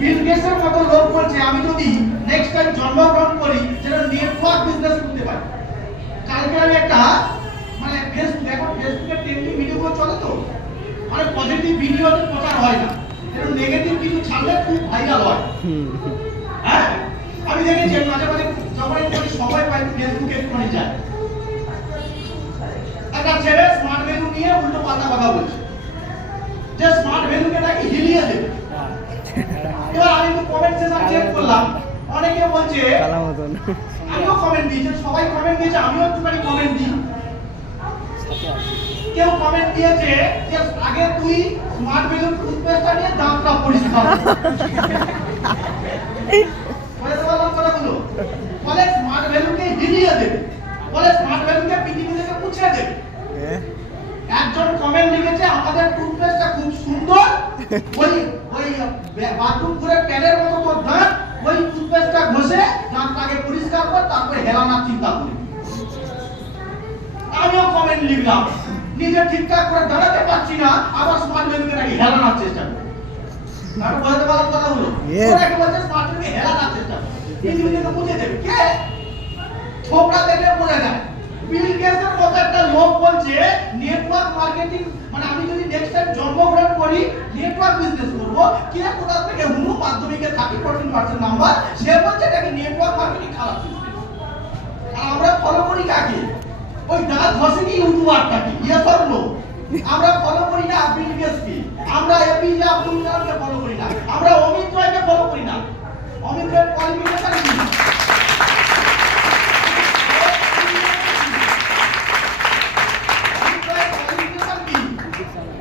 বিল গেটসের মতো লোক বলছে আমি যদি নেক্সট টাইম জন্মগ্রহণ করি যেন নেটওয়ার্ক বিজনেস করতে পারি। কালকে আমি একটা মানে ফেসবুকে ট্রেন্ডিং ভিডিওগুলো চলে তো, মানে পজিটিভ ভিডিওতে প্রচার হয় না, যেন নেগেটিভ কিছু ছাড়লে খুব ভাইরাল হয়। হ্যাঁ, আমি দেখেছি মাঝে মাঝে যখন একটু সময় পাই ফেসবুকে একটুখানি যায়, একটা ছেলে স্মার্ট ভ্যালু নিয়ে উল্টো পাল্টা কথা বলছে যে স্মার্ট ভ্যালুকে নাকি হিলিয়ে দেবে। এবার আমি একটু কমেন্ট সেকশন চেক করলাম, অনেকে বলছে আমিও কমেন্ট দিয়েছি, সবাই কমেন্ট দিয়েছে, আমিও একটুখানি কমেন্ট দিই। কেউ কমেন্ট দিয়েছে যে আগে তুই স্মার্ট ভ্যালুর টুথপেস্টটা নিয়ে দাঁতটা পরিষ্কার বলে স্মার্ট ভ্যালুকে হিলিয়ে দেবে, বলে স্মার্ট ভ্যালুকে পৃথিবী থেকে মুছে দেবে। একজন কমেন্ট লিখেছে আমাদের টুথপেস্টটা খুব সুন্দর, ওই ওই বাথরুম করে প্যানের মতো তোর দাঁত, ওই টুথপেস্টটা ঘষে দাঁতটাকে পরিষ্কার কর, তারপরে হেলানোর চিন্তা করি। আমিও কমেন্ট লিখলাম, নিজে ঠিকঠাক করে দাঁড়াতে পারছি না, আবার স্মার্ট ভ্যালুকে নাকি হেলানোর চেষ্টা করি। আর বলতে পারার কথা হলো ওরা কি বলছে স্মার্ট ভ্যালুকে হেলানোর চেষ্টা করি, পৃথিবী থেকে মুছে দেবে। কে ছোকরা দেখে বলে যায় বিল গেটসের মতো একটা লোক বলছে নেটওয়ার্ক মার্কেটিং, মানে আমি যদি নেক্সট টাইম জন্মগ্রহণ করি নেটওয়ার্ক বিজনেস করব। কে কোথা থেকে হুমু মাধ্যমিকে 30% নাম্বার, সে বলছে নাকি নেটওয়ার্ক মার্কেটিং খারাপ বিজনেস। আর আমরা ফলো করি কাকে? ওই দাঁত ঘষে কি ইউটিউবারটাকে, ইয়েস অর নো? আমরা ফলো করি না বিল গেটসকে, আমরা এপিজে আব্দুল কালামকে ফলো করি না, আমরা অমিত রায়কে ফলো করি না। অমিত রায়ের কোয়ালিফিকেশন কি?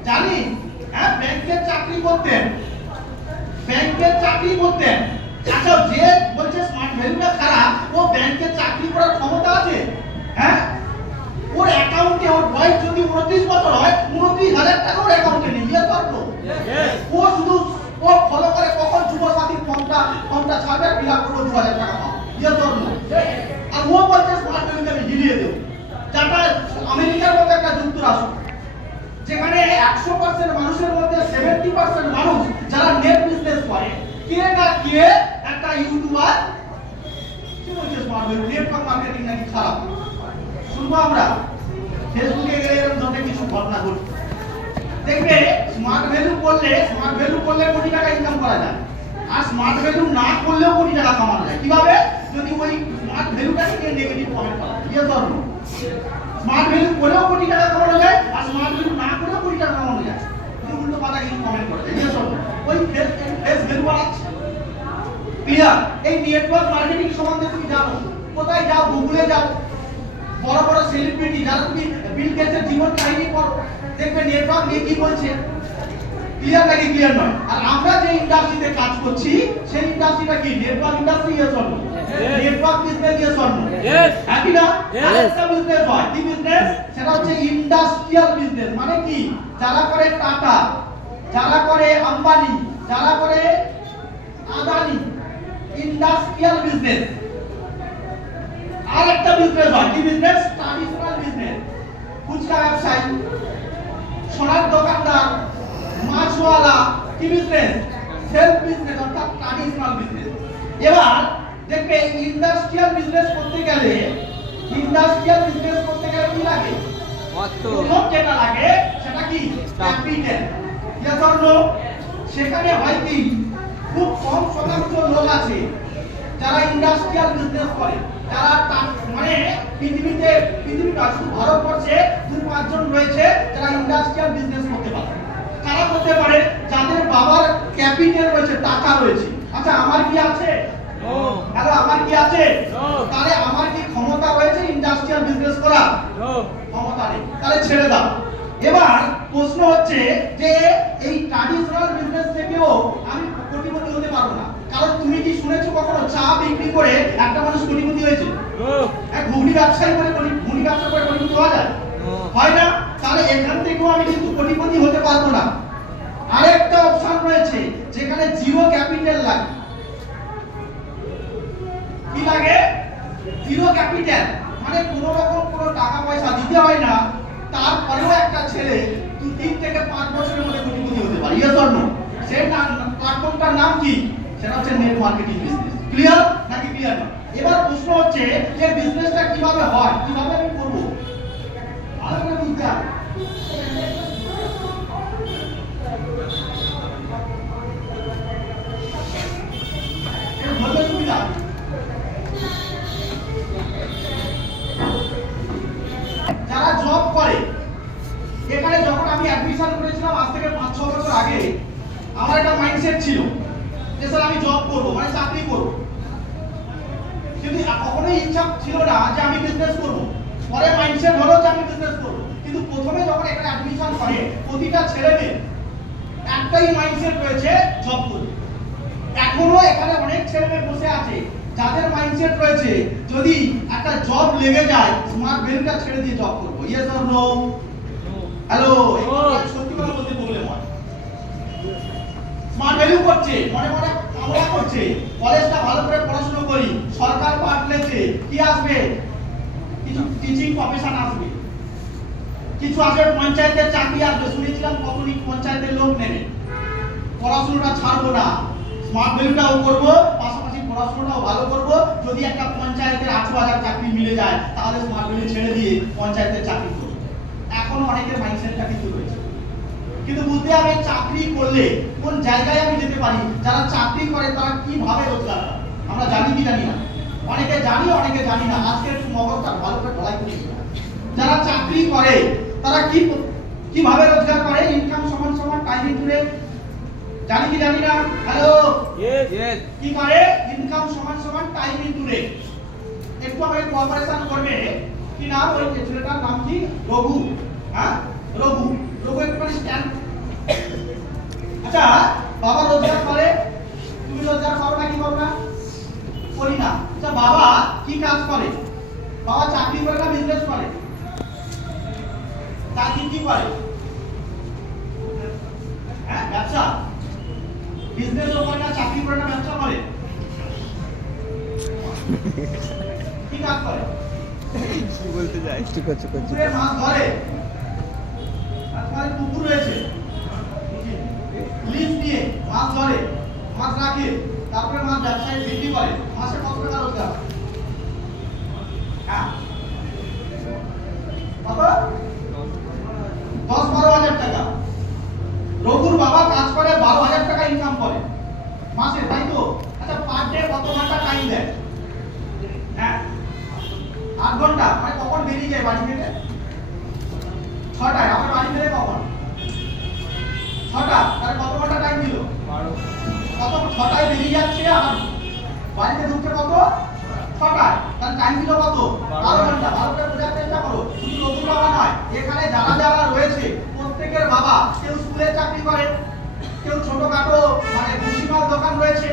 জানি হ্যাঁ, ব্যাংকের চাকরি করতেন, ব্যাংকের চাকরি করতেন। আচ্ছা, যে বলছে স্মার্ট ভ্যালুটা খারাপ, ও ব্যাংকের চাকরি করার ক্ষমতা আছে? হ্যাঁ, ওর অ্যাকাউন্টে ওর বয়স যদি 29 বছর হয়, 29,000 টাকা ওর অ্যাকাউন্টে নেই, ইয়ে করলো। ও শুধু ও ফলো করে কখন যুবসাথীর ফর্মটা ছাড়বে, ফিল আপ করবো 2,000 টাকা পাবো, ইয়ে করলো। আর ও বলছে স্মার্ট ভ্যালুকে আমি হিলিয়ে দেবো। যাটা আমেরিকার মতো একটা যুক্তরাষ্ট্র, যেখানে 100% মানুষের মধ্যে 70% মানুষ যারা নেট বিজনেস করে, কে না কে একটা ইউটিউবার কি বলছে স্মার্ট ভ্যালু নেটওয়ার্ক মার্কেটিং নাকি খারাপ। শুনবো আমরা ফেসবুকে গেলে এরকম ধরনের কিছু ঘটনা ঘটছে, দেখবে স্মার্ট ভ্যালু করলে কোটি টাকা ইনকাম করা যায়, আর স্মার্ট ভ্যালু না করলেও কোটি টাকা কামানো যায়। কিভাবে? যদি ওই স্মার্ট ভ্যালুটাকে নিয়ে নেগেটিভ কমেন্ট করা হয়, ইয়ে ধরো স্মার্ট ভ্যালু করেও কোটি টাকা কামানো যায়, আর স্মার্ট ভ্যালু না করেও কোটি টাকা কামানো যায়। যদি উল্টো পাল্টা কিছু কমেন্ট করে যায়, ইয়ে ধরো ওই ফেস ভ্যালু বাড়াচ্ছে। ক্লিয়ার? এই নেটওয়ার্ক মার্কেটিং সম্বন্ধে তুমি জানো, কোথায় যাও, গুগলে যাও, বড় বড় সেলিব্রিটি যারা তুমি বিল গেটসের জীবন কাহিনী পড়ো, দেখবে নেটওয়ার্ক নিয়ে কি বলছে। ক্লিয়ার নাকি ক্লিয়ার নয়? আর আমরা যে ইন্ডাস্ট্রিতে কাজ করছি সেই ইন্ডাস্ট্রিটা কি network industry, yes or no? Network business, yes or no? একই না? আরেকটা বিজনেস হয়, কি বিজনেস? সেটা হচ্ছে ইন্ডাস্ট্রিয়াল বিজনেস। মানে কি? যারা করে টাটা, যারা করে আম্বানি, যারা করে আদানি, ইন্ডাস্ট্রিয়াল বিজনেস। আরেকটা বিজনেস হয়, কি বিজনেস? Traditional business. ফুচকা ব্যবসায়ী, সোনার দোকানদার, মাছওয়ালা, কি বিজনেস? সেলফ বিজনেস, অর্থাৎ ট্র্যাডিশনাল বিজনেস। এবার দেখবে ইন্ডাস্ট্রিয়াল বিজনেস করতে গেলে কি লাগে? প্রথম যেটা লাগে সেটা কি? Capital, yes or no? সেখানে হয় কি, খুব কম শতাংশ লোক আছে যারা ইন্ডাস্ট্রিয়াল বিজনেস করে, যারা মানে পৃথিবীতে শুধু ভারতবর্ষে 2-5 জন রয়েছে যারা ইন্ডাস্ট্রিয়াল বিজনেস করতে পারে। কারা করতে পারে? যাদের বাবার ক্যাপিটাল রয়েছে, টাকা রয়েছে। আচ্ছা, আমার কি আছে? হ্যালো, আমার কি আছে? তাহলে আমার কি ক্ষমতা রয়েছে ইন্ডাস্ট্রিয়াল বিজনেস করা? ক্ষমতা নেই, তাহলে ছেড়ে দাও। এবার প্রশ্ন হচ্ছে যে এই ট্র্যাডিশনাল বিজনেস থেকেও আমি কোটিপতি হতে পারবো না, কারণ তুমি কি শুনেছো কখনো চা বিক্রি করে একটা মানুষ কোটিপতি হয়েছে? এক ঘুগনি ব্যবসায়ী করে ঘুগনি ব্যবসা করে কোটিপতি হওয়া যায়? হয় না। তাহলে এখান থেকেও আমি কিন্তু কোটিপতি হতে পারবো না। আরেকটা অপশন রয়েছে যেখানে জিরো ক্যাপিটাল লাগে। কি লাগে? জিরো ক্যাপিটাল, মানে কোনো রকম কোনো টাকা পয়সা দিতে হয় না, তারপরেও একটা ছেলে 3 থেকে 5 বছরের মধ্যে কোটিপতি হতে পারে, ইয়েস অর নো? সেই প্ল্যাটফর্মটার নাম কি? সেটা হচ্ছে নেট মার্কেটিং বিজনেস। ক্লিয়ার নাকি ক্লিয়ার না? এবার প্রশ্ন হচ্ছে যে বিজনেসটা কিভাবে হয়, কিভাবে আমি করব, ভালো করে বুঝতে হবে। যারা জব করে, এখানে যখন আমি অ্যাডমিশন করেছিলাম আজ থেকে 5-6 বছর আগে, আমার একটা মাইন্ডসেট ছিল যে স্যার আমি জব করব, মানে চাকরি করব, কিন্তু কখনোই ইচ্ছা ছিল না যে আমি বিজনেস করব। পরে মাইন্ডসেট হলো যে আমি বিজনেস করব, কিন্তু প্রথমে যখন এখানে অ্যাডমিশন করে প্রতিটা ছেলেমেয়ের একটাই মাইন্ডসেট রয়েছে জব করব। এখনো এখানে অনেক ছেলেমেয়ে বসে আছে যাদের মাইন্ডসেট রয়েছে যদি একটা জব লেগে যায় স্মার্ট ভ্যালুটা ছেড়ে দিয়ে জব করব। Yes or no? হ্যালো, সত্যি কথা বলতে প্রবলেম হয়। স্মার্ট ভ্যালু করছে, মনে মনে কামনা করছে কলেজটা ভালো করে পড়াশোনা করি, সরকার পাঠলেছে, কি আসবে? কিছু টিচিং প্রফেশন আসবে, কিছু আসবে, পঞ্চায়েতের চাকরি আসবে। শুনেছিলাম কখনই পঞ্চায়েতের লোক নেবে। পড়াশোনাটা ছাড়বো না, স্মার্ট ভ্যালুটাও করব, পাশাপাশি পড়াশোনাটাও ভালো করব। যদি একটা পঞ্চায়েতের 18,000 চাকরি মিলে যায় তাহলে স্মার্ট ভ্যালু ছেড়ে দিয়ে পঞ্চায়েতের চাকরি করব। এখন অনেকের মাইন্ডসেটটা কিন্তু রয়েছে, কিন্তু বুঝতে হবে চাকরি করলে কোন জায়গায় আমি যেতে পারি। যারা চাকরি করে তারা কিভাবে রোজগার করে আমরা জানি কি জানি না? অনেকে জানি, অনেকে জানি না। আজকে একটু মগজটা ভালো করে ঢলাই করে নিই। যারা চাকরি করে তারা কিভাবে রোজগার করে? ইনকাম সমান সমান টাইম ইনটু রেট, জানি কি জানি না? হ্যালো, यस কি করে? ইনকাম সমান সমান টাইম ইনটু রেট। একটু আমাকে কোঅপারেশন করবে। কি নাম ওই ছেলেটার নাম কি? রঘু। হ্যাঁ, রঘু। রঘু একটু স্ট্যান্ড। আচ্ছা, বাবা রোজগার করে, তুমি রোজগার করো না? কি করো না? করি না। আচ্ছা, বাবা কি কাজ করে? বাবা চাকরি করে না বিজনেস করে? চাকরি কি করে? হ্যাঁ, ব্যবসা। বিজনেসও করে না, চাকরি করে না, ব্যবসা করে? কি কাজ করে? কি বলতে যাই চুকা চুকা পুকুরে মাছ ধরে। আপনার পুকুর রয়েছে, লিজ নিয়ে মাছ ধরে, মাছ রাখে, তারপরে মাছ ব্যবসায় বিক্রি করে। মাসে কত টাকা রোজগার? হ্যাঁ, কত? 10-12 হাজার টাকা। রঘুর বাবা কাজ করে, 12,000 টাকা ইনকাম করে মাসে, তাই তো? আচ্ছা, পার ডে কত ঘন্টা টাইম দেয়? হ্যাঁ, 8 ঘন্টা। মানে কখন বেরিয়ে যায় বাড়ি থেকে? 6টায়। আমার বাড়ি ফেরে কখন? 6টা। তাহলে কত ঘন্টা টাইম দিল? 12 কত? 6টায় বেরিয়ে যাচ্ছে আর বাড়িতে ঢুকছে কত? 6টায়। তাহলে টাইম দিল কত? 12 ঘন্টা। ভালো করে বোঝার চেষ্টা করো। শুধু নতুন বাবা নয়, এখানে যারা যারা রয়েছে প্রত্যেকের বাবা, কেউ স্কুলে চাকরি করে, কেউ ছোটখাটো মানে ভুসিমাল দোকান রয়েছে,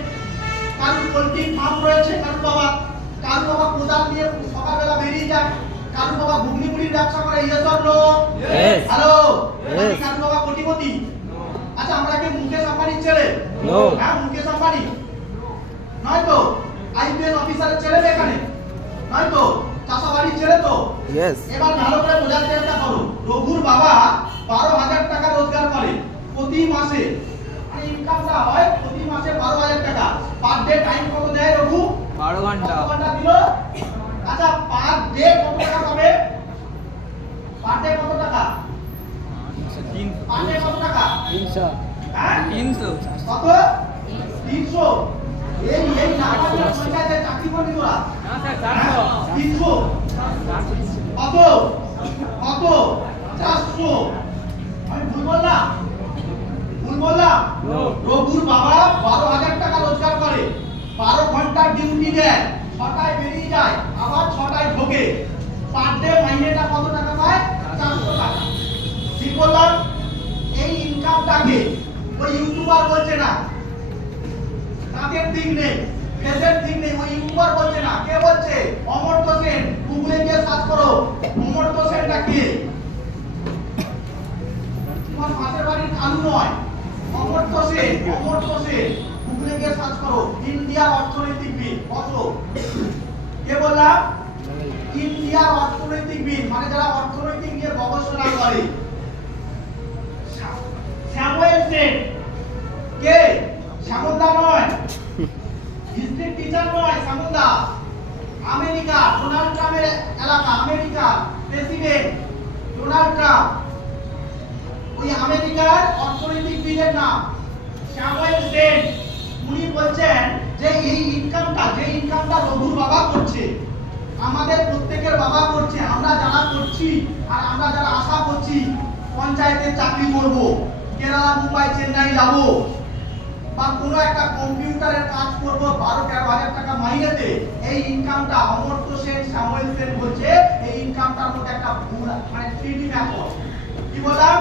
কারোর পোল্ট্রি ফার্ম রয়েছে, কারোর বাবা কোদাল দিয়ে সকালবেলা বেরিয়ে যায়, কারোর বাবা ঘুগনি মুড়ির ব্যবসা করে। Yes or no? Yes. Hello, Yes. কারোর বাবা কোটিপতি। আচ্ছা, আমরা কি মুকেশ আম্বানির ছেলে? No. হ্যাঁ, মুকেশ আম্বানি নয় তো? আইপিএস অফিসারের ছেলে তো এখানে নয় তো? চাষাবাড়ির ছেলে তো? यस এবার ভালো করে বোঝার চেষ্টা করো। রঘুর বাবা 12,000 টাকা রোজগার করে প্রতি মাসে, মানে ইনকামটা হয় প্রতি মাসে 12,000 টাকা। পার ডে টাইম কত দেয় রঘু? 12 ঘন্টা কত ঘন্টা দিল? আচ্ছা, পার ডে কত টাকা পাবে? পার ডে কত টাকা? পার ডে কত টাকা? 300 হ্যাঁ, 300 কত? 300। এই না পঞ্চায়েতে চাকরি করবি তোরা? না স্যার 400 300। কত? কত? 400। আমি ভুল বললাম? ভুল বললাম? No. রঘুর বাবা 12,000 টাকা রোজগার করে, 12 ঘন্টা ডিউটি দেয়, 6টায় বেরিয়ে যায়, আবার 6টায় ঢোকে। পার ডে মাইনেটা কত টাকা পায়? 400 টাকা। ঠিক বললাম? এই ইনকামটাকে ওই ইউটিউবার বলছে না, তাদের দিক নেই, ফেসের দিক নেই, ওই ইউটিউবার বলছে না। কে বলছে? অমর্ত্য সেন। গুগলে গিয়ে সার্চ করো অমর্ত্য সেনটা কে। তোমার পাশের বাড়ির কালু নয়, অমর্ত্য সেন। অমর্ত্য সেন, গুগলে গিয়ে সার্চ করো। ইন্ডিয়ার অর্থনৈতিকবিদ। বসো। কে বললাম? ইন্ডিয়ার অর্থনৈতিকবিদ, মানে যারা অর্থনৈতিক নিয়ে গবেষণা করে। স্যামুয়েল সেন কে? শ্যামলদা নয়, টিচার নয় সামুদা। আমেরিকা ডোনাল্ড ট্রাম্পের এলাকা, আমেরিকা প্রেসিডেন্ট ডোনাল্ড ট্রাম্প, ওই আমেরিকার অর্থনৈতিকবিদের নাম স্যামুয়েল সেন। উনি বলছেন যে এই ইনকামটা রঘুর বাবা করছে, আমাদের প্রত্যেকের বাবা করছে, আমরা যারা করছি আর আমরা যারা আশা করছি পঞ্চায়েতে চাকরি করব, কেরালা মুম্বাই চেন্নাই যাব, বা কোনো একটা কম্পিউটারের কাজ করব 12-13 হাজার টাকা মাইনেতে, এই ইনকামটা অমর্ত্য সেন স্যামুয়েল সেন বলছে এই ইনকামটার মধ্যে একটা ভুল, মানে 3D ম্যাথড। কি বললাম?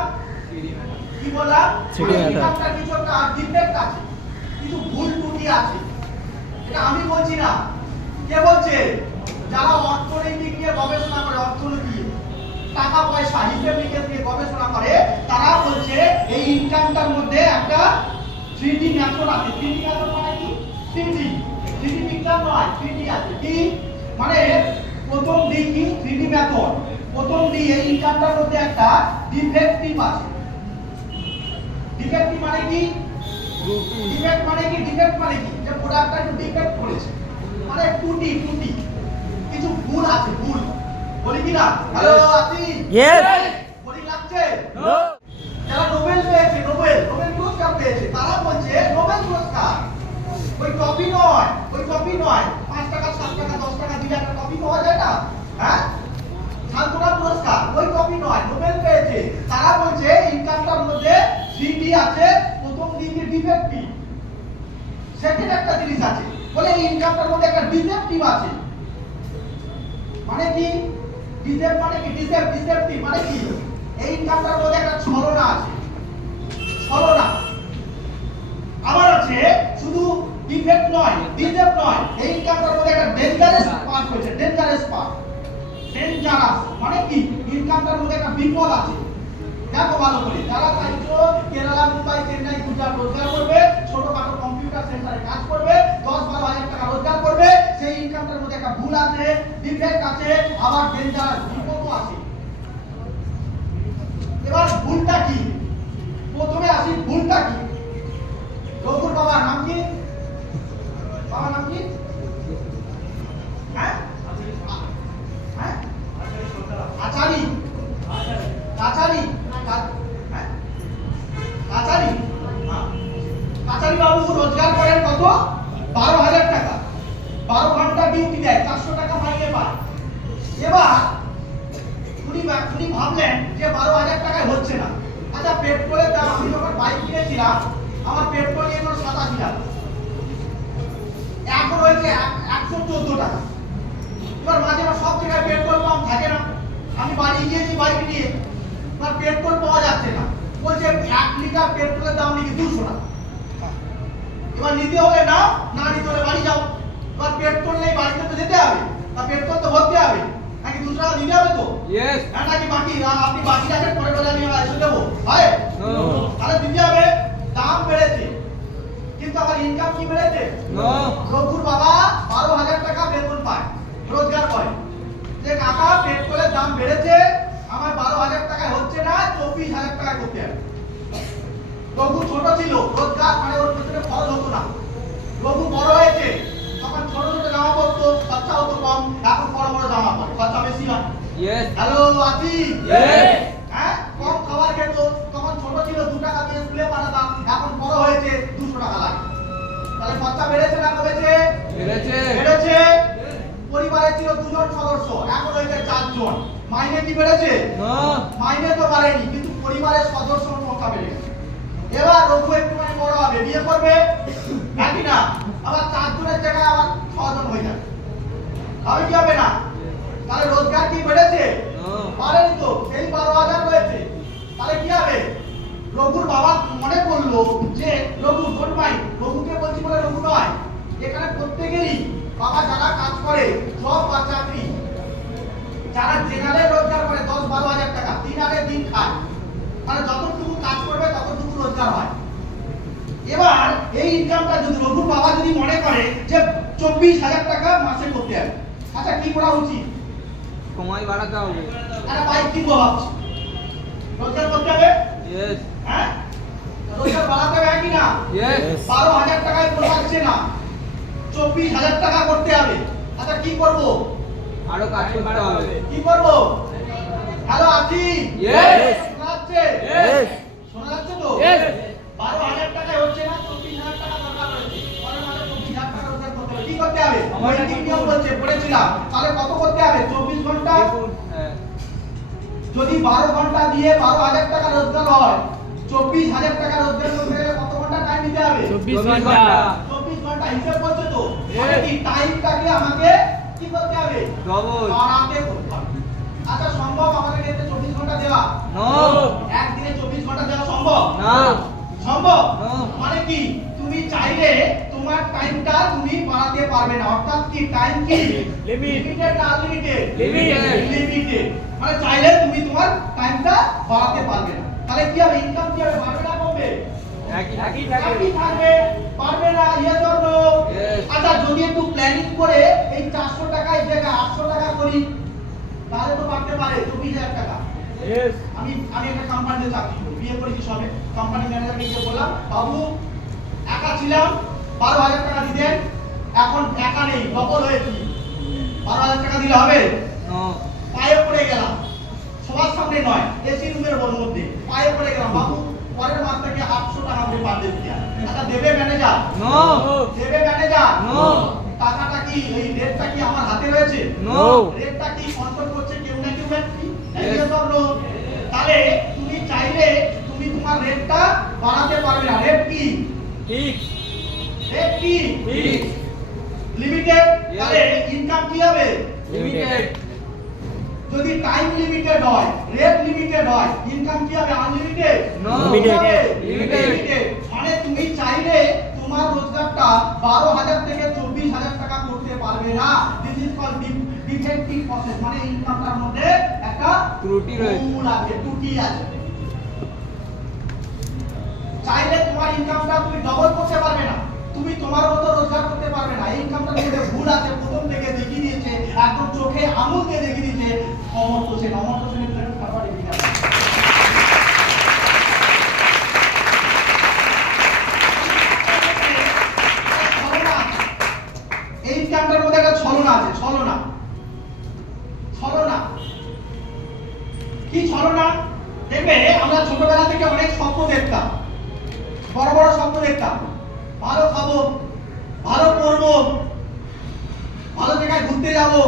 কি বললাম? 3D method. ইনকামটা কিছু একটা ডিফেক্ট আছে, কিছু ভুল ত্রুটি আছে। এটা আমি বলছি না, কে বলছে? যারা অর্থনৈতিক নিয়ে গবেষণা করে, অর্থনীতি টাকা পয়সা হিসেব নিকেশ নিয়ে গবেষণা করে, তারা বলছে এই ইনকামটার মধ্যে একটা 3D ম্যাথড আছে। 3D ম্যাথড মানে কি? 3D বিজ্ঞান নয়, 3D আছে। কি মানে? প্রথম ডি কি 3D ম্যাথড, প্রথম ডি এই ইনকামটার মধ্যে একটা ডিফেক্টিভ আছে। ডিফেক্টিভ মানে কি? ডিফেক্ট মানে কি? ডিফেক্ট মানে কি? যে প্রোডাক্টটা একটু ডিফেক্ট করেছে, মানে ত্রুটি কিছু ভুল আছে, ভুল। বলি কি না? হ্যালো আতি, Yes. বলি লাগছে? No. যারা নোবেল পেয়েছে, নোবেল পুরস্কার পেয়েছে, তারা বলছে নোবেল পুরস্কার ওই কপি নয়, 5 টাকা 7 টাকা 10 টাকা দিলে একটা কপি পাওয়া যায় না? হ্যাঁ, সান্ত্বনা পুরস্কার ওই কপি নয়, নোবেল পেয়েছে। তারা বলছে ইনকামটার মধ্যে 3D আছে, প্রথম দিকে ডিফেক্টিভ, সেকেন্ড একটা জিনিস আছে, বলে এই ইনকামটার মধ্যে একটা ডিসেপটিভ আছে। মানে কি? ডিসেপটিভ মানে কি? এই ইনকামটার মধ্যে একটা ছলনা আছে, ছলনা। আবার আছে শুধু ডিফেক্ট নয়, ডিসেপ্ট নয়, এই ইনকামটার মধ্যে একটা ডেঞ্জারাস পার্ট হয়েছে, ডেঞ্জারাস মানে কি? ইনকামটার মধ্যে একটা বিপদ আছে। দেখো ভালো করে, যারা চাইছো কেরালা মুম্বাই চেন্নাই গুজরাট রোজগার করবে, ছোটখাটো কম্পিউটার সেন্টারে কাজ করবে, 10-12 হাজার টাকা রোজগার করবে, সেই ইনকামটার মধ্যে একটা ভুল আছে, ডিফেক্ট আছে, আবার ডেঞ্জারাস বিপদও আছে। এবার ভুলটা কি? প্রথমে আসি, ভুলটা কি? রঘুর বাবার নাম কি? বাবার নাম কি? হ্যাঁ, হ্যাঁ, আচারি, কাচারি, হ্যাঁ, কাচারি। কাচারি বাবু রোজগার করেন কত? 12,000 টাকা, 12 ঘন্টা ডিউটি দেয়, 400 টাকা মাইনে পায়। এবার উনি ভাবলেন যে 12,000 টাকায় হচ্ছে না। আচ্ছা, পেট্রোলের দাম, আমি যখন বাইক কিনেছিলাম আমার পেট্রোল নিয়ে 87 টাকা, এখন হয়েছে 114 টাকা। এবার মাঝে মাঝে সব জায়গায় পেট্রোল পাম্প থাকে না, আমি বাড়ি গিয়েছি বাইক নিয়ে, এবার পেট্রোল পাওয়া যাচ্ছে না, বলছে 1 লিটার পেট্রোলের দাম নাকি 200 টাকা। এবার নিতে হলে না নিতে হলে বাড়ি যাও। এবার পেট্রোল নেই, বাড়িতে তো যেতে হবে, তা পেট্রোল তো ভরতে হবে, নাকি 200 টাকা দিতে হবে তো? Yes. হ্যাঁ, নাকি বাকি আপনি বাকি রাখেন, পরে বলে আমি এসে দেবো, হয়? No. তাহলে দিতে হবে। দাম বেড়েছে কিন্তু আমার ইনকাম কি বেড়েছে? No. রঘুর বাবা 12,000 টাকা বেতন পায়, রোজগার করে, যে কাকা পেট্রোলের দাম বেড়েছে, আমার 12,000 টাকায় হচ্ছে না, 24,000 টাকায় করতে হবে। রঘু ছোট ছিল, রোজগার মানে ওর পেছনে খরচ হতো না। রঘু বড় হয়েছে, তখন ছোট ছোট জামা পরতো, খরচা হতো কম, এখন বড় বড় জামা পরে, খরচা বেশি হয়। Yes. হ্যালো আতি, Yes. হ্যাঁ, কম খাবার খেত, তখন ছোট ছিল 2 টাকা দিয়ে স্কুলে পাঠাতাম, এখন বড় হয়েছে 200 টাকা লাগে। তাহলে খরচা বেড়েছে না কমেছে? বেড়েছে। বেড়েছে। পরিবারে ছিল 2 জন সদস্য, এখন হয়েছে 4 জন। মাইনে কি বেড়েছে? No. মাইনে তো বাড়েনি, কিন্তু পরিবারের সদস্য সংখ্যা বেড়ে গেছে। এবার রঘু একটুখানি বড় হবে, বিয়ে করবে, নাকি না? আবার 4 জনের জায়গায় আবার 6 জন হয়ে যাবে, হবে কি হবে না? তাহলে রোজগার কি বেড়েছে? No. বাড়েনি তো, সেই 12,000 রয়েছে। তাহলে কি হবে? রঘুর বাবা মনে করলো যে রঘু গুড মাইন্ড, রঘুকে বলছি বলে রঘু নয়, এখানে প্রত্যেকেরই বাবা যারা কাজ করে জব বা চাকরি, যারা জেনারেল রোজগার করে 10-12 হাজার টাকা, 3 আগে দিন খায়, মানে যতটুকু কাজ করবে ততটুকু রোজগার হয়। এবার এই ইনকামটা যদি রঘুর বাবা যদি মনে করে যে 24,000 টাকা মাসে করতে হবে, আচ্ছা কি করা উচিত? কমাই বাড়াতে হবে। আরে বাইক কিনবো ভাবছি, রোজগার করতে হবে, Yes. হ্যাঁ, রোজগার বাড়াতে হবে কি না? Yes. 12,000 টাকায় পোষাচ্ছে না, 24,000 টাকা করতে হবে। আচ্ছা কি করব? আরো কাজ করতে হবে। কি করব? হ্যালো আছি? Yes! শোনা যাচ্ছে? Yes! শোনা যাচ্ছে তো? Yes! 12,000 টাকায় হচ্ছে না, 24,000 টাকা দরকার হয়েছে। পরের মাসে 24,000 টাকা রোজগার করতে হবে। কি করতে হবে? নৈতিক নিয়ম বলছে, পড়েছিলাম। তাহলে কত করতে হবে? 24 ঘন্টা। দেখুন, হ্যাঁ। যদি 12 ঘন্টা দিয়ে 12,000 টাকা রোজগার হয়, 24,000 টাকা রোজগার করতে গেলে কত ঘন্টা টাইম দিতে হবে? 24 ঘন্টা। 24 ঘন্টা হিসাব করছে তো? Yes. মানে কি টাইমটাকে আমাকে কি করতে হবে? ডবল। বাড়াতে করতে হবে। আচ্ছা সম্ভব আমাদের ক্ষেত্রে 24 ঘন্টা দেওয়া? নো। একদিনে 24 ঘন্টা দেওয়া সম্ভব? না। সম্ভব? No. মানে কি তুমি চাইলে তোমার টাইমটা তুমি বাড়াতে পারবে না, অর্থাৎ কি টাইম কি লিমিটেড না আনলিমিটেড? Limited. লিমিটেড। মানে চাইলে তুমি তোমার টাইমটা বাড়াতে পারবে না। তাহলে কি হবে? ইনকাম কি হবে? বাড়বে না কমবে? একই একই থাকবে। পারবে না? Yes or no? Yes. আচ্ছা যদি একটু প্ল্যানিং করে এই 400 টাকায় জায়গায় 800 টাকা করি, তাহলে তো বাড়তে পারে 24,000 টাকা। আমি একটা কোম্পানিতে চাকরি করি, বিয়ে করেছি সবে। কোম্পানি ম্যানেজারকে গিয়ে বললাম, বাবু একা ছিলাম, 12,000 টাকা দিতেন, এখন একা নেই, ডবল হয়েছি, 12,000 টাকা দিলে হবে? নো। পায়ে পড়ে গেলাম, সবার সামনে নয়, এসি রুমের মধ্যে পায়ে পড়ে গেলাম, বাবু পরের মাস থেকে 800 টাকা করে পার ডে দিতে হবে। আচ্ছা দেবে ম্যানেজার? নো। দেবে ম্যানেজার? নো। টাকাটা কি এই রেটটা কি আমার হাতে রয়েছে? নো। রেটটা কি কন্ট্রোল করছে কেউ না কেউ ব্যক্তি? Yes. Yes or no? তাহলে তুমি চাইলে তুমি তোমার রেটটা বাড়াতে পারবে না। রেট কি? রেট কি? লিমিটেড। Yes. তাহলে ইনকাম কি হবে? লিমিটেড। যদি টাইম লিমিটেড হয়, রেট লিমিটেড হয়, ইনকাম কি হবে? আনলিমিটেড? No. Limited. Limited. মানে তুমি চাইলে তোমার রোজগারটা 12,000 থেকে 24,000 টাকা করতে পারবে না। This is called defective process. মানে ইনকামটার মধ্যে একটা ত্রুটি রয়েছে। ভুল আছে, ত্রুটি আছে। চাইলে তোমার ইনকামটা তুমি ডবল করতে পারবে না, তুমি তোমার মতো রোজগার করতে পারবে না। এই ইনকামটার মধ্যে ভুল আছে, প্রথম থেকে দেখিয়ে দিয়েছে, একদম চোখে আঙুল দিয়ে দেখিয়ে দিয়েছে অমর হোসেনের প্লেট খাবার এদিকে আসো। এই ইনকামটার মধ্যে একটা ছলনা আছে, ছলনা। কি ছলনা? দেখবে আমরা ছোটবেলা থেকে অনেক স্বপ্ন দেখতাম, বড় বড় স্বপ্ন দেখতাম, ভালো খাবো, ভালো পড়বো, ভালো জায়গায় ঘুরতে যাবো।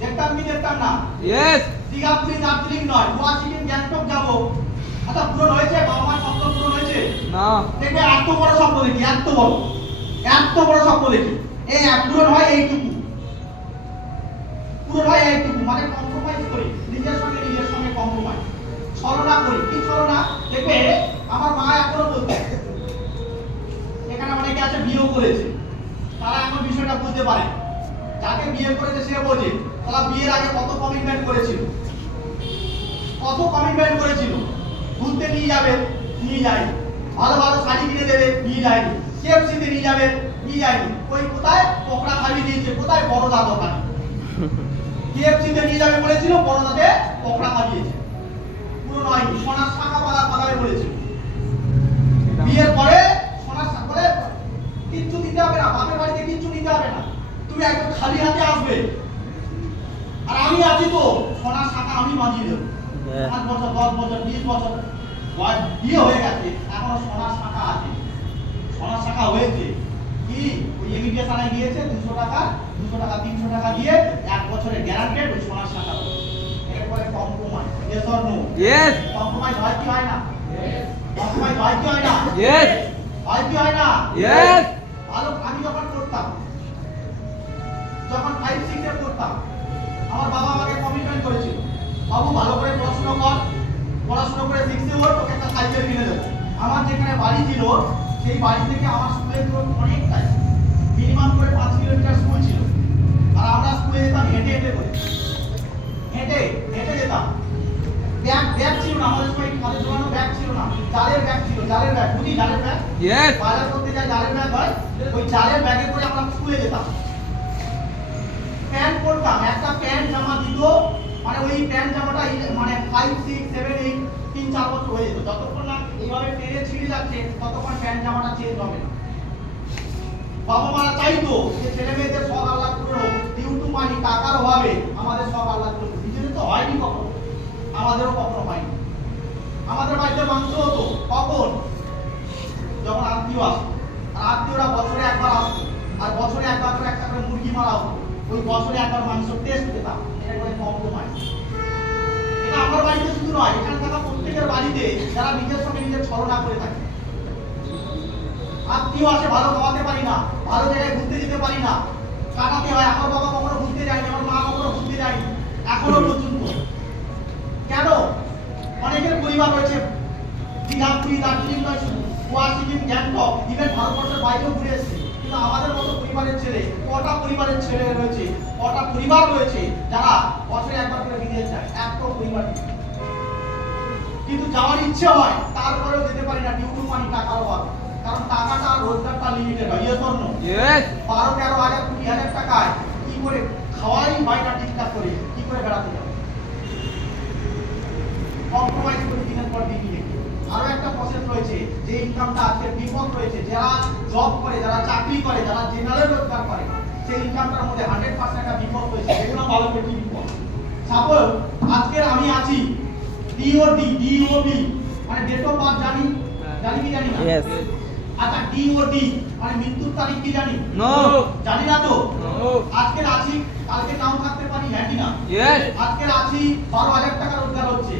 দেখতাম কি দেখতাম না? ইয়েস। দীঘা, পুরী, দার্জিলিং নয়, গোয়া, সিকিম, গ্যাংটক যাবো। আচ্ছা পূরণ হয়েছে? বাবা মার স্বপ্ন পূরণ হয়েছে? না। দেখবে এত বড় স্বপ্ন দেখি, এত বড় স্বপ্ন দেখি, এই পূরণ হয় এইটুকু, মানে কম্প্রোমাইজ করি, নিজের সঙ্গে কম্প্রোমাইজ, ছলনা করি। কি ছলনা? দেখবে আমার মা এখনো বলতে, এখানে অনেকে আছে বিয়েও করেছে, তারা এখন বিষয়টা বুঝতে পারে। যাকে বিয়ে করেছে সে বোঝে, তারা বিয়ের আগে কত কমিটমেন্ট করেছিল, ঘুরতে নিয়ে যাবে, নিয়ে যায়নি। ভালো ভালো শাড়ি কিনে দেবে, নিয়ে যায়নি। কেএফসিতে নিয়ে যাবে, নিয়ে যায়নি। ওই কোথায় পকড়া খাইয়ে দিয়েছে, কোথায় বড়দা দোকানে। কেএফসিতে নিয়ে যাবে বলেছিল, বড়দাতে পকড়া খাইয়েছে, পুরো হয়নি। সোনার শাখা পালাবে বলেছিল, বিয়ের পরে সোনার শাখা বলে কিচ্ছু দিতে হবে না, বাপের বাড়িতে কিচ্ছু দিতে হবে না, তুমি একদম খালি হাতে আসবে, আর আমি আছি তো, সোনার শাখা আমি বাঁধিয়ে দেবো। 5 বছর, 10 বছর, 20 বছর বিয়ে হয়ে গেছে, এখনো সোনার শাখা আছে, সোনার শাখা হয়েছে। কি ওই ইমিগ্রেশনে গিয়েছে 200 টাকা 300 টাকা দিয়ে 1 বছরের গ্যারান্টেড ওই সোনার শাখা। এরপরে compromise. Yes or no? Yes. Compromise হয় কি হয় না? কম্প্রোমাইজ হয় কি হয় না? ইয়েস। হয় কি হয় না? ইয়েস। ভালো আমি যখন পড়তাম, যখন 5, 6 এ পড়তাম, আমার বাবা আমাকে কমিটমেন্ট করেছিল, বাবু ভালো করে পড়াশোনা কর, পড়াশোনা করে 6 এ ওর তোকে একটা সাইকেল কিনে দেবো। আমার যেখানে বাড়ি ছিল সেই বাড়ি থেকে আমার স্কুলের দূর অনেকটাই, মিনিমাম করে 5 কিলোমিটার স্কুল ছিল, আর আমরা স্কুলে যেতাম হেঁটে করে, হেঁটে যেতাম। ব্যাগ ছিল না আমাদের সময়, আমাদের জমানো ব্যাগ ছিল না, জালের ব্যাগ ছিল, বুঝি জালের ব্যাগ? ইয়েস। বাজার করতে যাই জালের ব্যাগ হয়, ওই জালের ব্যাগে করে আমরা স্কুলে যেতাম। প্যান্ট পরতাম, একটা প্যান্ট জামা দিত, মানে ওই প্যান্ট জামাটা মানে 5, 6, 7, 8, 3-4 বছর হয়ে যেত। যতক্ষণ না এইভাবে টেনে ছিঁড়ে যাচ্ছে ততক্ষণ প্যান্ট জামাটা চেঞ্জ হবে না। বাবা মারা চাই তো যে ছেলে মেয়েদের শখ আহ্লাদ পূরণ হোক, ডিউ টু মানি, টাকার অভাবে আমাদের শখ আহ্লাদ পূরণ হোক। নিজেদের তো হয়নি কখনো, আমাদেরও কখনো হয়নি। আমাদের বাড়িতে মাংস হতো কখন? যখন আত্মীয় আসতো, আর আত্মীয়রা বছরে একবার আসতো, আর বছরে একবার করে একটা করে মুরগি মারা হতো। ওই বছরে একবার মাংস টেস্ট পেতাম, এটা করে কম্প্রোমাইজ। এটা আমার বাড়িতে শুধু নয়, এখানে থাকা প্রত্যেকের বাড়িতে যারা নিজের সঙ্গে নিজের ছলনা করে থাকে। আত্মীয় আসে, ভালো খাওয়াতে পারি না, ভালো জায়গায় ঘুরতে যেতে পারি না, কাটাতে হয়। আমার বাবা কখনো ঘুরতে যায়নি, আমার মা কখনো ঘুরতে যায়নি, এখনো পর্যন্ত। কেন? অনেকের পরিবার রয়েছে দীঘা, পুরী, দার্জিলিং নয় শুধু, গোয়া, সিকিম, গ্যাংটক, ইভেন ভারতবর্ষের বাইরেও ঘুরে এসেছে। কিন্তু আমাদের মতো পরিবারের ছেলে, কটা পরিবারের ছেলে রয়েছে, কটা পরিবার রয়েছে যারা বছরে একবার করে বিদেশ যায়? একটা পরিবার নেই। কিন্তু যাওয়ার ইচ্ছে হয়, তারপরেও যেতে পারি না ডিউ টু মানি, টাকার অভাব। কারণ টাকাটা আর রোজগারটা লিমিটেড হয়। Yes or no? Yes. 12-13,000 20,000 টাকায় কি করে খাওয়াই হয় না ঠিকঠাক করে, কি করে বেড়াতে যাবে? কম্প্রোমাইজ করে দিনের পর দিন নিয়ে। আরো একটা প্রসেস রয়েছে, যে ইনকামটা আজকে বিপদ রয়েছে, যারা জব করে, যারা চাকরি করে, যারা জেনারেল রোজগার করে, সেই ইনকামটার মধ্যে 100% একটা বিপদ রয়েছে। এগুলো ভালো করে কি বিপদ? সাপোজ আজকে আমি আছি ডিওডি, মানে ডেট অফ বার্থ জানি, জানি কি জানি না? Yes. আচ্ছা ডিওডি মানে মৃত্যুর তারিখ কি জানি? No. জানি না তো। No. আজকে আছি, কালকে নাও থাকতে পারি, হ্যাঁ কি না? Yes. আজকে আছি 12,000 টাকা রোজগার হচ্ছে,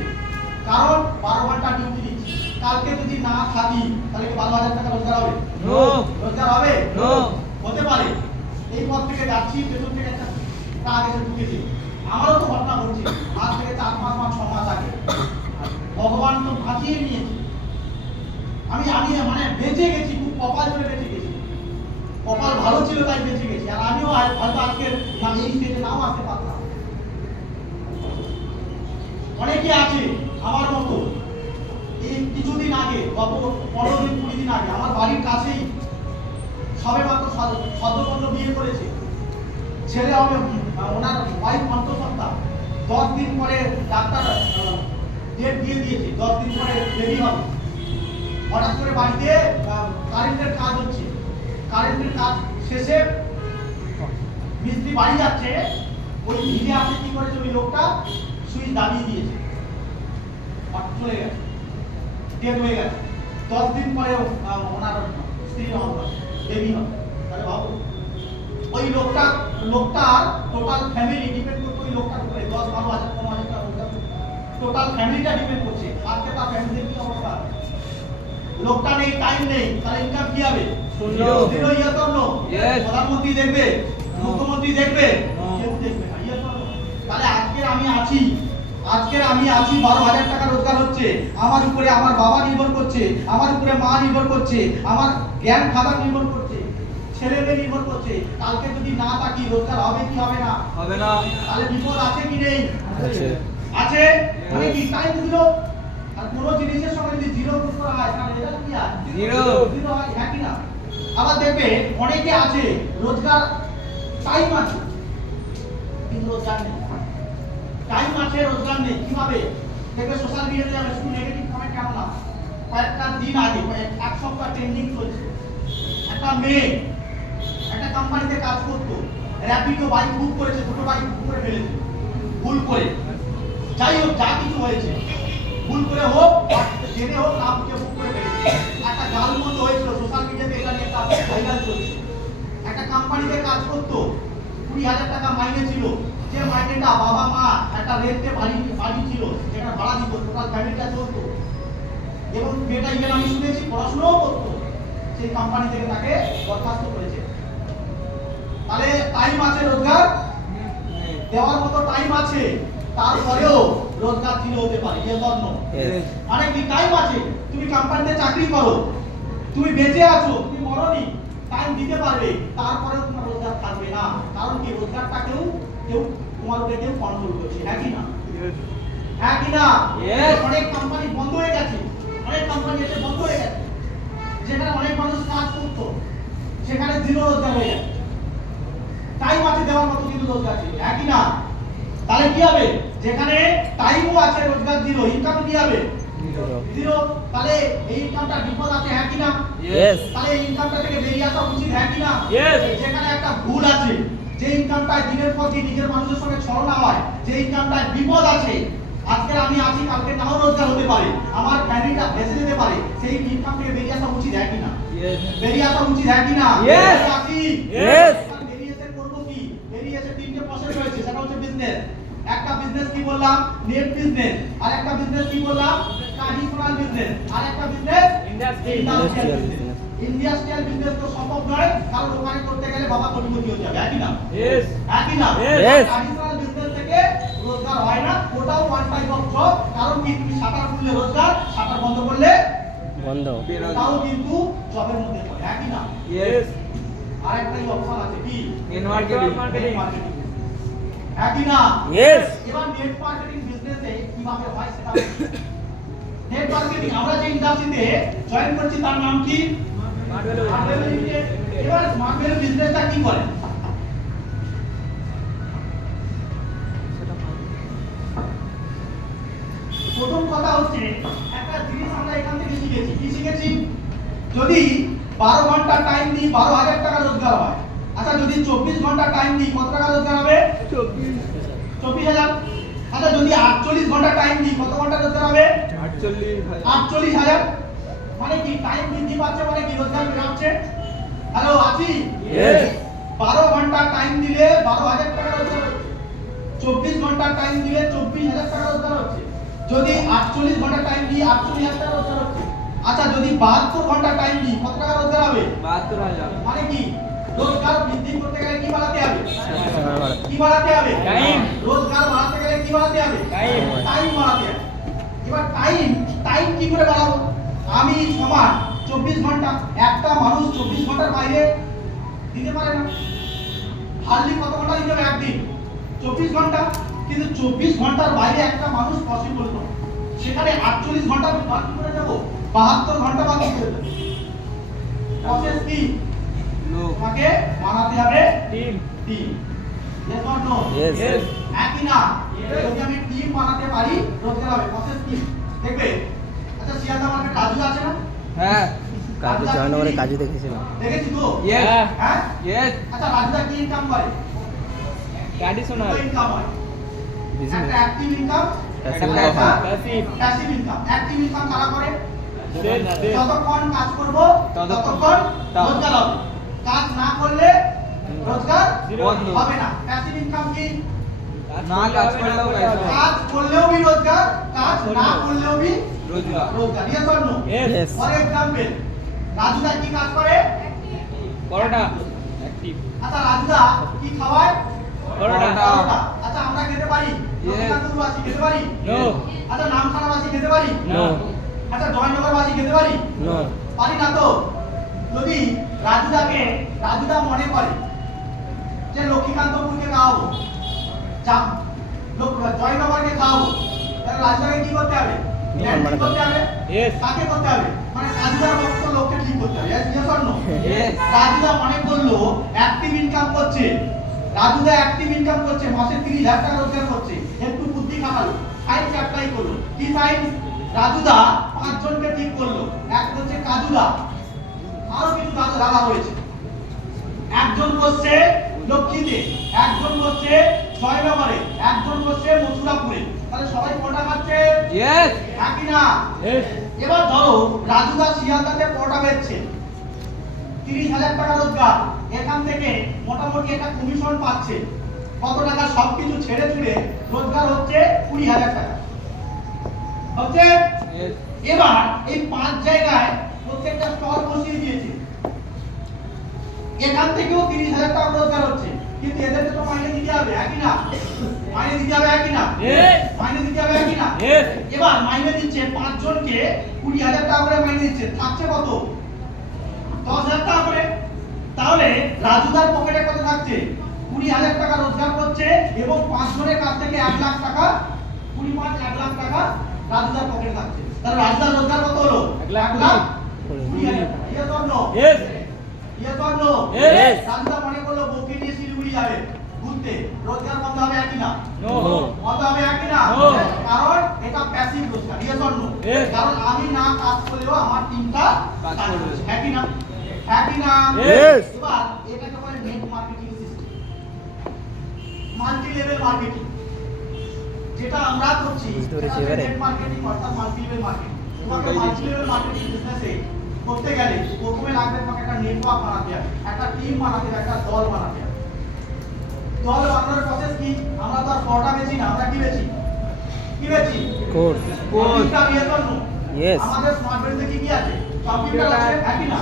কারণ 12 ঘন্টা ডিউটি দিচ্ছি। কালকে যদি না থাকি তাহলে কি 12,000 টাকা রোজগার হবে? No. রোজগার হবে? No. হতে পারে। এই পথ থেকে যাচ্ছি, পেছন থেকে একটা ট্রাক এসে ঢুকেছে। আমারও তো ঘটনা ঘটছে, আজ থেকে 4 মাস 6 মাস আগে। ভগবান তো বাঁচিয়ে নিয়েছে। আমি মানে বেঁচে গেছি, খুব কপাল করে বেঁচে গেছি। কপাল ভালো ছিল তাই বেঁচে গেছি। আর আমিও হয়তো আজকে এই স্টেজে নাও আসতে পারতাম। অনেকে আছে আমার মতো, এই কিছুদিন আগে, গত 15 দিন 20 দিন আগে আমার বাড়ির কাছেই সবে মাত্র সদ্যপন্ন বিয়ে করেছে, ছেলে হবে, ওনার ওয়াইফ অন্তঃসত্ত্বা। 10 দিন পরে ডাক্তার ডেট দিয়ে দিয়েছে, 10 দিন পরে বেবি হবে। হঠাৎ করে বাড়িতে কারেন্টের কাজ হচ্ছে, কারেন্টের কাজ শেষে মিস্ত্রি বাড়ি যাচ্ছে, ওই ভিজে আসে কি করেছে ওই লোকটা, সুইচ দাবিয়ে দিয়েছে, চলে গেছে, ডেট হয়ে গেছে। 10 দিন পরে ওনার স্ত্রী হবে, বেবি হবে। তাহলে ভাবো, ওই লোকটার টোটাল ফ্যামিলি ডিপেন্ড করছে ওই লোকটার উপরে। 10-12,000 15,000 টাকা রোজগার, টোটাল ফ্যামিলিটা ডিপেন্ড করছে। আজকে তার ফ্যামিলির কি অবস্থা? লোকটা নেই, টাইম নেই, তাহলে ইনকাম কি হবে? শূন্য। Zero. Yes or no? Yes. প্রধানমন্ত্রী দেখবে, No. মুখ্যমন্ত্রী দেখবে, No. কেউ দেখবে না। Yes or no? তাহলে আজকে আমি আছি 12,000 টাকা রোজগার হচ্ছে, আমার উপরে আমার বাবা নির্ভর করছে, আমার উপরে মা নির্ভর করছে, আমার গ্র্যান্ডফাদার নির্ভর করছে, ছেলে মেয়ে নির্ভর করছে। কালকে যদি না থাকি রোজগার হবে কি হবে না? হবে না। তাহলে বিপদ আছে কি নেই? আছে। আছে। মানে কি টাইম জিরো। আর কোনো জিনিসের সঙ্গে যদি জিরো গুণ করা হয় তাহলে রেজাল্ট কি হয়? জিরো। জিরো হয়, হ্যাঁ কি না? আবার দেখবে অনেকে আছে রোজগার টাইম আছে কিন্তু রোজগার নেই। টাইম আছে রোজগার নেই, কিভাবে? দেখবে সোশ্যাল মিডিয়াতে আমি শুধু নেগেটিভ কমেন্ট কেন না, কয়েকটা দিন আগে, এক সপ্তাহ ট্রেন্ডিং চলছে, একটা মেয়ে একটা কোম্পানিতে কাজ করতো, র্যাপিডো বাইক বুক করেছে, দুটো বাইক বুক করে ফেলেছে ভুল করে। যাই হোক, যা কিছু হয়েছে, ভুল করে হোক জেনে হোক, না বুঝে বুক করে ফেলেছে। একটা গালমন্দ হয়েছিল সোশ্যাল মিডিয়াতে, এটা নিয়ে একটা ভাইরাল চলছে। একটা কোম্পানিতে কাজ করতো, 20,000 টাকা মাইনে ছিল, যে মাইনেটা বাবা মা একটা রেন্টে বাড়ি ছিল, যেটা ভাড়া দিত, টোটাল ফ্যামিলিটা চলতো। এবং মেয়েটা ইভেন আমি শুনেছি পড়াশোনাও করতো, সেই কোম্পানি থেকে তাকে বরখাস্ত করেছে। তাহলে টাইম আছে, রোজগার দেওয়ার মতো টাইম আছে, তারপরেও রোজগার জিরো হতে পারে। Yes or no? Yes. মানে কি টাইম আছে, তুমি কোম্পানিতে চাকরি করো, তুমি বেঁচে আছো, তুমি মরনি, টাইম দিতে পারবে, তারপরেও তোমার রোজগার থাকবে না। কারণ কি? রোজগারটা কেউ তোমার উপরে কেউ কন্ট্রোল করছে, হ্যাঁ কি না? হ্যাঁ কি না? Yes. অনেক কোম্পানি বন্ধ হয়ে গেছে, অনেক কোম্পানি এসে বন্ধ হয়ে গেছে, যেখানে অনেক মানুষ কাজ করতো, সেখানে জিরো রোজগার হয়ে গেছে। টাইম আছে দেওয়ার মতো কিন্তু রোজগার ছিল, হ্যাঁ কি না? তাহলে কি হবে? যেখানে টাইমও আছে রোজগার জিরো, ইনকাম কি হবে? জিরো। তাহলে এই ইনকামটা বিপদ আছে, হ্যাঁ কি না? Yes. তাহলে এই ইনকামটা থেকে বেরিয়ে আসা উচিত, হ্যাঁ কি না? Yes. যেখানে একটা ভুল আছে, যে ইনকামটায় দিনের পর দিন নিজের মানুষের সঙ্গে ছলনা হয়, যে ইনকামটায় বিপদ আছে, আজকে আমি আছি কালকে নাও রোজগার হতে পারে, আমার ফ্যামিলিটা ভেসে যেতে পারে, সেই ইনকাম থেকে বেরিয়ে আসা উচিত, হ্যাঁ কি না? Yes. বেরিয়ে আসা উচিত, হ্যাঁ কি না? Yes. আসি। Yes. বেরিয়ে এসে করবো কি? বেরিয়ে এসে তিনটে প্রসেস রয়েছে, সেটা হচ্ছে বিজনেস। একটা বিজনেস কি বললাম? Net business. আর একটা বিজনেস কি বললাম? Traditional business. আর একটা business industrial business. Industrial business তো সম্ভব নয়, কারণ ওখানে করতে গেলে বাবা কোটিপতি হয়ে যাবে, একই না? Yes. একই না? Yes. ট্র্যাডিশনাল বিজনেস থেকে রোজগার হয় না, ওটাও ওয়ান টাইপ অফ জব। কারণ কি, তুমি শাটার খুললে রোজগার, শাটার বন্ধ করলে বন্ধ। ওটাও কিন্তু জবের মধ্যে পড়ে, একই না? Yes. আরেকটাই অপশন আছে কি? In marketing. Net marketing. একই না? Yes. এবার নেট মার্কেটিং বিজনেসে কিভাবে হয় সেটা নেট মার্কেটিং আমরা যে ইন্ডাস্ট্রিতে জয়েন করছি তার নাম কি? Marvel limited. এবার মার্ভেল বিজনেসটা কি করে? প্রথম কথা হচ্ছে, একটা জিনিস আমরা এখান থেকে শিখেছি, কি শিখেছি? যদি 12 ঘন্টা টাইম দিই 12,000 টাকা রোজগার হয়। আচ্ছা যদি 24 ঘন্টা টাইম দিই কত টাকা রোজগার হবে? 24,000। আচ্ছা যদি 48 ঘন্টা টাইম দিই কত ঘন্টা রোজগার হবে? 48,000। মানে কি, টাইম বৃদ্ধি পাচ্ছে মানে কি, রোজগার বেড়ে হ্যালো আছি? Yes. 12 ঘন্টা টাইম দিলে 12,000 টাকা রোজগার হচ্ছে। 24 ঘন্টা টাইম দিলে 24,000 টাকা রোজগার হচ্ছে। যদি 48 ঘন্টা টাইম দিই 48,000 টাকা রোজগার হচ্ছে। আচ্ছা যদি 72 ঘন্টা টাইম দিই কত টাকা রোজগার হবে? 72,000। মানে কি, রোজগার বৃদ্ধি করতে গেলে কি বাড়াতে হবে? কি বাড়াতে হবে? টাইম। রোজগার বাড়াতে গেলে কি বাড়াতে হবে? টাইম। টাইম বাড়াতে হবে। এবার টাইম কি করে বাড়াবো? আমি সমান 24 ঘন্টা, একটা মানুষ 24 ঘন্টার বাইরে দিতে পারে না। হার্ডলি কত ঘন্টা দিতে হবে একদিন? 24 ঘন্টা। কিন্তু 24 ঘন্টার বাইরে একটা মানুষ পসিবল নয়। সেখানে 48 ঘন্টা আমি বাকি করে দেবো, 72 ঘন্টা বাকি করে দেবো। প্রসেস কি? লোক। তোমাকে বানাতে হবে team. Team. Yes or no? Yes. Yes. একই না? যদি আমি টিম বানাতে পারি রোজগার হবে। প্রসেস কি? দেখবে, আচ্ছা শিয়ালদা মার্কেট রাজু আছে না? হ্যাঁ। কাজু জয়েন করে কাজু দেখেছিলাম। দেখেছি তো? Yes. হ্যাঁ? Yes. আচ্ছা রাজুদা কি ইনকাম করে? Traditional. ইনকাম হয়। বিজনেস একটা অ্যাক্টিভ ইনকাম, Passive একটা income. Passive. Passive income. Active income কারা করে? Sales. যতক্ষণ কাজ করব ততক্ষণ ততক্ষণ রোজগার হবে। কাজ না করলে রোজগার বন্ধ। হবে না। প্যাসিভ ইনকাম কি? না কাজ করলেও পয়সা হবে। কাজ করলেও भी রোজগার, কাজ না করলেও भी রোজগার। রোজগার। Yes or no? Yes. For example, রাজুদা কি কাজ করে? পরোটা। Active. আচ্ছা রাজুদা কি খাওয়ায়? পরোটা। পরোটা। আচ্ছা আমরা খেতে পারি? Yes. লক্ষ্মীকান্তপুরবাসী খেতে পারি? No. আচ্ছা নামখানাবাসী খেতে পারি? No. আচ্ছা জয়নগরবাসী খেতে পারি? নো পারি না তো? যদি রাজুদা মনে করে যে লক্ষ্মীকান্তপুরকে খাওয়াবো, জয়নগরকে খাওয়াবো, তাহলে রাজুদাকে কি করতে হবে? প্ল্যান ঠিক করতে হবে। Yes. কাকে করতে হবে? মানে রাজুদার মতো লোককে ঠিক করতে হবে। Yes or no? Yes. রাজুদা মনে করলো অ্যাক্টিভ ইনকাম করছে, রাজুদা অ্যাক্টিভ ইনকাম করছে, মাসে 30,000 টাকা রোজগার করছে। একটু বুদ্ধি খাটালো, সায়েন্স অ্যাপ্লাই করলো। কি সায়েন্স? রাজুদা 5 জনকে ঠিক করলো। এক হচ্ছে কাজুদা, আরো কিছু দাদা রয়েছে। একজন বসছে লক্ষ্মীতে, একজন বসছে জয়নগরে, একজন বসছে মথুরাপুরে। তাহলে সবাই কোনটা খাচ্ছে? Yes. একই না? Yes. এবার ধরো রাজুদা শিয়ালদাতে পরোটা বেচছে, 30,000 টাকা রোজগার। এখান থেকে মোটামুটি একটা কমিশন পাচ্ছে। কত টাকা? সবকিছু ছেড়ে ছুড়ে রোজগার হচ্ছে 20,000 টাকা হচ্ছে। Yes. এবার এই 5 জায়গায় প্রত্যেকটা স্টল বসিয়ে দিয়েছে, এখান থেকেও 30,000 টাকা রোজগার হচ্ছে। কিন্তু এদেরকে তো মাইনে দিতে হবে, একই না? মাইনে দিতে হবে, একই না? Yes. মাইনে দিতে হবে, একই না? Yes. এবার মাইনে দিচ্ছে 5 জনকে 20,000 টাকা করে মাইনে দিচ্ছে, থাকছে কত? 10,000 টাকা করে। তাহলে রাজুদার পকেটে কত থাকছে? 20,000 টাকা রোজগার করছে এবং 5 জনের কাছ থেকে 1 লাখ টাকা, 25 1 লাখ টাকা রাজুদার পকেটে থাকছে। তাহলে রাজুদার রোজগার কত হলো? 1 লাখ 20,000 টাকা। Yes or no? Yes. Yes or no? Yes. রাজুদা মনে করলো বউকে নিয়ে শিলিগুড়ি যাবে ঘুরতে, রোজগার বন্ধ হবে, একই না? No. বন্ধ হবে, একই না? No. কারণ এটা প্যাসিভ রোজগার, ইয়েস অর নো? Yes. কারণ আমি না কাজ করলেও আমার টিমটা কাজ কাজ করবে। করছে, হ্যাঁ কি না? হ্যাঁ কি না? Yes. এবার এটাকে বলে net marketing system, multi level marketing, যেটা আমরা করছি বুঝতে পেরেছি এবারে। নেট মার্কেটিং অর্থাৎ মাল্টি লেভেল মার্কেটিং। তোমাকে মাল্টি লেভেল মার্কেটিং বিজনেসে করতে গেলে প্রথমে লাগবে তোমাকে একটা নেটওয়ার্ক বানাতে হবে, একটা টিম বানাতে হবে, একটা দল বানাতে হবে। দল বানানোর প্রসেস কি? আমরা তো আর পড়া বেচি না, আমরা কি বেচি? কি বেচি? Course. Computer, yes or no? Yes. আমাদের স্মার্টফোনে কি আছে? কম্পিউটার আছে, হ্যাঁ কি না?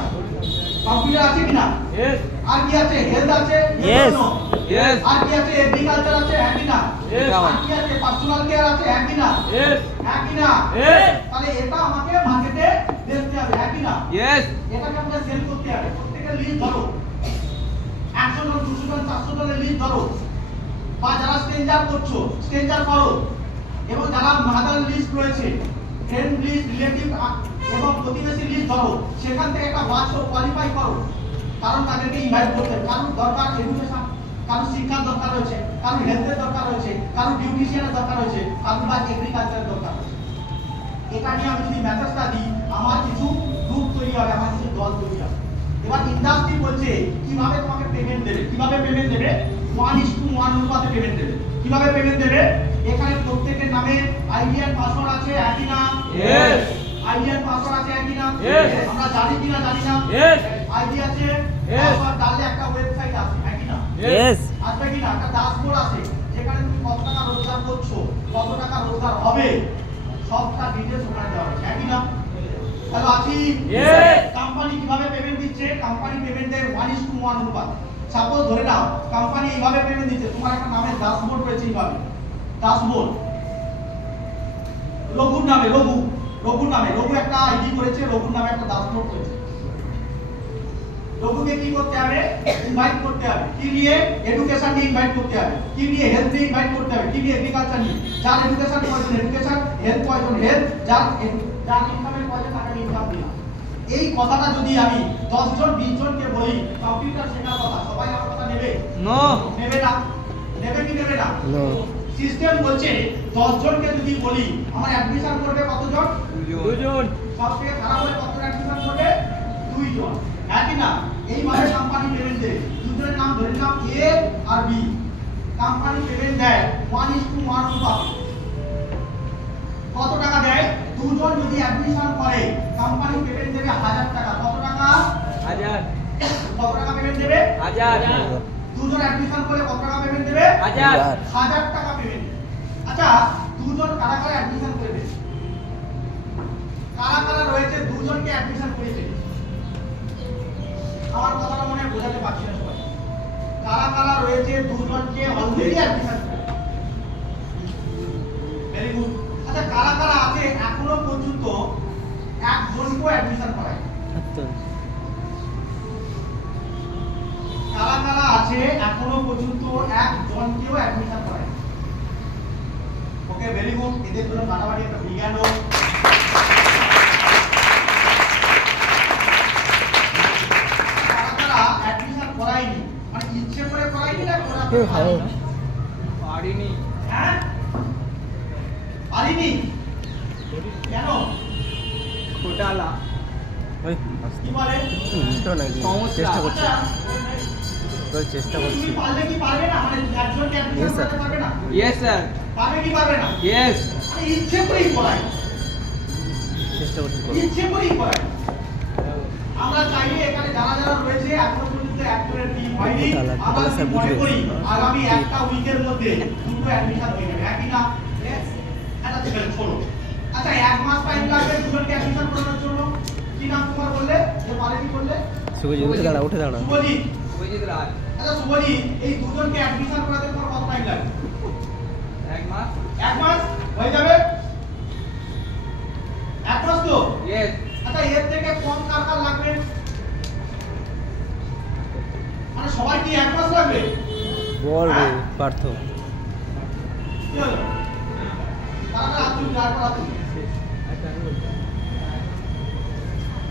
কম্পিউটার আছে কি না? Yes. আর কি আছে? হেলথ আছে, Yes. or no? Yes. আর কি আছে? এগ্রিকালচার আছে, হ্যাঁ কি না? Yes. আর কি আছে? পার্সোনাল কেয়ার আছে, হ্যাঁ কি না? Yes. হ্যাঁ কি না? Yes. তাহলে এটা আমাকে মার্কেটে বেচতে হবে, হ্যাঁ কি না? Yes. এটাকে আমাকে সেল করতে হবে। প্রত্যেকের লিস্ট ধরো, 100 জন, 200 জন, 400 জনের লিস্ট ধরো, বা যারা স্ট্রেঞ্জার করছো স্ট্রেঞ্জার করো, এবং যারা মাদার লিস্ট রয়েছে, ফ্রেন্ড লিস্ট, রিলেটিভ এবং প্রতিবেশী লিস্ট ধরো, সেখান থেকে একটা বাছো, কোয়ালিফাই করো। কারণ তাদেরকে ইনভাইট করতে হবে। কারণ দরকার এডুকেশন, কারণ শিক্ষার দরকার রয়েছে, কারণ হেলথের দরকার রয়েছে, কারণ বিউটিশিয়ানের দরকার রয়েছে, কারণ বা এগ্রিকালচারের দরকার রয়েছে। এটা নিয়ে আমি যদি মেসেজটা দিই, আমার কিছু গ্রুপ তৈরি হবে, আমার কিছু দল তৈরি হবে। এবার ইন্ডাস্ট্রি বলছে কিভাবে তোমাকে পেমেন্ট দেবে, কিভাবে পেমেন্ট দেবে? 1:1 অনুপাতে পেমেন্ট দেবে। কিভাবে পেমেন্ট দেবে? এখানে প্রত্যেকের নামে আইডি এন্ড পাসওয়ার্ড আছে, একই না? Yes. আইডি এন্ড পাসওয়ার্ড আছে, একই না? Yes. আমরা জানি কি না জানি না? Yes. আইডি আছে, Yes. পাসওয়ার্ড ডাললে একটা ওয়েবসাইট আছে, একই না? Yes. আসবে কি না? একটা ড্যাশবোর্ড আছে, যেখানে তুমি কত টাকা রোজগার করছো, কত টাকা রোজগার হবে, সবটা ডিটেইলস ওখানে দেওয়া আছে, একই না? হ্যালো আছি? Yes. কোম্পানি কিভাবে পেমেন্ট দিচ্ছে? কোম্পানি পেমেন্ট দেয় 1:1 অনুপাত। সাপোজ ধরে নাও কোম্পানি এইভাবে পেমেন্ট দিচ্ছে, তোমার একটা নামের ড্যাশবোর্ড রয়েছে, এইভাবে ড্যাশবোর্ড, রঘুর নামে, রঘুর নামে, রঘু একটা আইডি করেছে, রঘুর নামে একটা ড্যাশবোর্ড রয়েছে। রঘুকে কি করতে হবে? ইনভাইট করতে হবে। কি নিয়ে? এডুকেশন নিয়ে ইনভাইট করতে হবে। কি নিয়ে? হেলথ নিয়ে ইনভাইট করতে হবে। কি নিয়ে? এগ্রিকালচার নিয়ে। যার এডুকেশন প্রয়োজন এডুকেশন, হেলথ প্রয়োজন হেলথ, যার ইনকামের প্রয়োজন তাকে ইনকাম দিলাম। এই কথাটা যদি আমি 10 জন 20 জনকে বলি কম্পিউটার শেখার কথা, সবাই আমার কথা নেবে? No. নেবে না? নেবে কি নেবে না? No. সিস্টেম বলছে 10 জনকে যদি বলি আমার অ্যাডমিশন করবে কতজন? দুজন। সবথেকে খারাপ হলে কত অ্যাডমিশন করবে? 2 জন, একই না? এইভাবে কোম্পানি পেমেন্ট দেয়। দুজনের নাম ধরে নিলাম এ আর বি। কোম্পানি পেমেন্ট দেয় 1:1 অনুপাতে। কত টাকা দেয়? দুজন যদি অ্যাডমিশন করে কোম্পানি পেমেন্ট দেবে 1000 টাকা। কত টাকা? 1000. কত টাকা পেমেন্ট দেবে? 1000. দুজন অ্যাডমিশন করে কত টাকা পেমেন্ট দেবে? 1000. 1000 টাকা পেমেন্ট। আচ্ছা, দুজন কারা কারা অ্যাডমিশন করবে? কারা কারা রয়েছে দুজনকে অ্যাডমিশন করেছে? আমার কথাটা মনে হয় বোঝাতে পারছি না সবাই। কারা কারা রয়েছে দুজনকে অলরেডি অ্যাডমিশন করেছে? Very good. আচ্ছা, কারা কারা আছে এখনো পর্যন্ত একজনকেও অ্যাডমিশন করায়? কারা কারা আছে এখনো পর্যন্ত একজনকেও অ্যাডমিশন করায়? ওকে, ভেরি গুড। এদের জন্য কাটাবাড়ি একটা বিজ্ঞান হোক। কারা কারা অ্যাডমিশন করায়নি, মানে ইচ্ছে করে করায়নি না করাতে পারেনি? পারিনি। হ্যাঁ, পারিনি কেন? ঘোটালা। ওই কি বলে? উল্টো নাকি? সমস্যা। চেষ্টা করছি, আচ্ছা, তোর চেষ্টা করছি। তুমি পারলে কি পারবে না? মানে একজনকে Yes, অ্যাডমিশন sir. করাতে পারবে না? Yes sir. পারবে কি পারবে না? Yes. আরে ইচ্ছে করেই করায়, চেষ্টা করছি করবো। ইচ্ছে করেই করায়। আমরা চাইলে এখানে যারা যারা রয়েছে এখনো পর্যন্ত একজনের টিম হয়নি, তাহলে আমরা স্যার মনে বুঝবে। করি আগামী একটা উইকের মধ্যে দুটো অ্যাডমিশন হয়ে যাবে, একই না? আচ্ছা ঠিক আছে, ছোড়ো। আচ্ছা, 1 মাস টাইম লাগবে দুজনকে অ্যাডমিশন করানোর জন্য। কি নাম তোমার বললে? যে পারে কি বললে? শুভজিৎ উঠে দাঁড়া, উঠে দাঁড়া। শুভজিৎ। অভিজিৎ রায়। আচ্ছা শুভজিৎ, এই দুজনকে অ্যাডমিশন করাতে তোমার কত টাইম লাগবে? 1 মাস। 1 মাস হয়ে যাবে? 1 মাস তো? Yes. আচ্ছা, এর থেকে কম কার কার লাগবে? মানে সবাই কি 1 মাস লাগবে? বল রে পার্থ। কি হলো? কারা কারা হাত তুলবে? যারা কারা হাত তুলবে?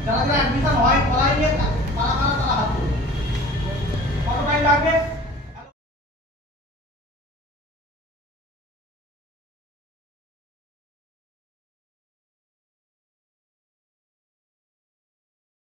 যারা যারা অ্যাডমিশন হয় করাই নিয়ে কারা কারা তারা হাত তুলবে? কত টাইম লাগবে?